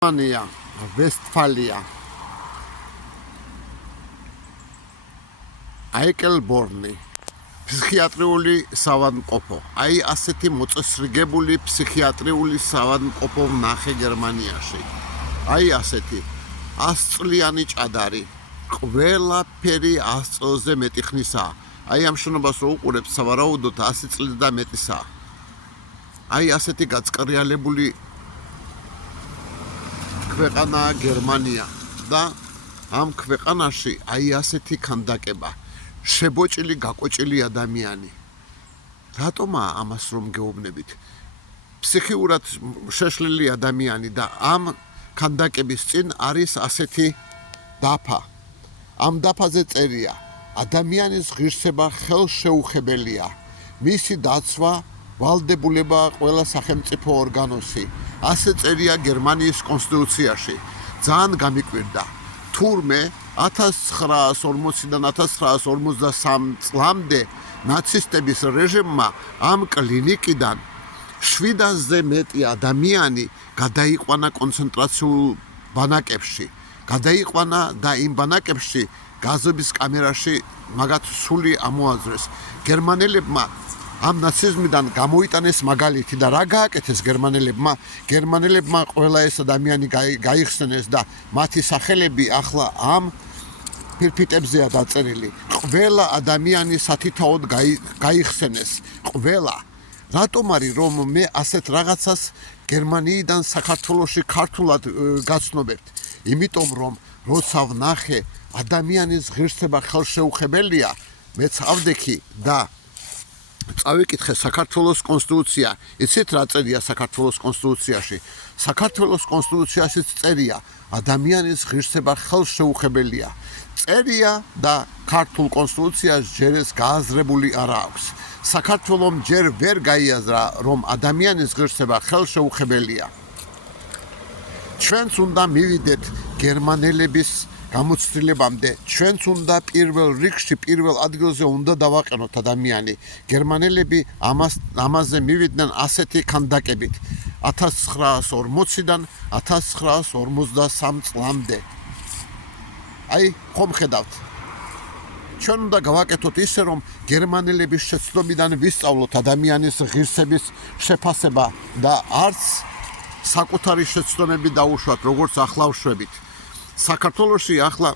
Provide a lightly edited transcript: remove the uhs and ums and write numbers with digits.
გერმანია, ვესტფალია, აიკელბორნი, ფსიქიატრიული საავადმყოფო. აი ასეთი მოწესრიგებული ფსიქიატრიული საავადმყოფო ვნახე გერმანიაში. აი ასეთი 100 წლიანი ჭადარი, ყველაფერი 100 წელზე მეტი ხნისაა. აი ამ შენობას რო უყურებთ, სავარაუდოდ 100 წლის და მეტისაა. აი ასეთი გაწყრიალებული ქვეყანაა გერმანია და ამ ქვეყანაში აი ასეთი ქანდაკება, შებოჭილი, გაკოჭილი ადამიანი. რატომაა ამას რომ გეუბნებით? ფსიქიურად შეშლილი ადამიანი და ამ ქანდაკების წინ არის ასეთი დაფა. ამ დაფაზე წერია: ადამიანის ღირსება ხელშეუხებელია, მისი დაცვა ვალდებულება ყველა სახელმწიფო ორგანოსი. ასე წერია გერმანიის კონსტიტუციაში. ძალიან გამიკვირდა. თურმე 1940-დან 1953 წლამდე ნაცისტების რეჟიმმა ამ კლინიკიდან 700-ზე მეტი ადამიანი გადაიყვანა კონცენტრაციულ ბანაკებში. გადაიყვანა და იმ ბანაკებში გაზების კამერაში მაგათ სული ამოაზრეს. გერმანელებმა ამ ნაციზმიდან გამოიტანეს მაგალითი და რა გააკეთეს გერმანელებმა? გერმანელებმა ყველა ეს ადამიანი გაიხსენეს და მათი სახელები ახლა ამ ფირფიტებზეა დაწერილი. ყველა ადამიანი სათითაოდ გაიხსენეს. ყველა. რატომ არის რომ მე ასეთ რაღაცას გერმანიიდან საქართველოში ქართულად გაცნობებთ? იმიტომ რომ როცა ვნახე ადამიანის ღირსება ხელშეუხებელია, მეც ავდექი და წავიკითხე საქართველოს კონსტიტუცია. იცით რა წერია საქართველოს კონსტიტუციაში? საქართველოს კონსტიტუციაშიც წერია: ადამიანის ღირსება ხელშეუხებელია. წერია და ქართულ კონსტიტუციას ჯერ ეს გააზრებული არ აქვს. საქართველომ ჯერ ვერ გაიაზრა რომ ადამიანის ღირსება ხელშეუხებელია. ჩვენც უნდა მივიდეთ გერმანელების გამოცდილებამდე, ჩვენც უნდა პირველ რიგში, პირველ ადგილზე უნდა დავაყენოთ ადამიანი. გერმანელები ამაზე მივიდნენ ასეთი ქანდაკებით 1940-დან 1953 წლამდე. აი, ხომ ხედავთ? ჩვენ უნდა გავაკეთოთ ისე, რომ გერმანელების შეცდომიდან ვისწავლოთ ადამიანის ღირსების შეფასება და არც საკუთარი შეცდომები დაუშვათ, როგორც ახლა ვშვებით. საქართველოში ახლა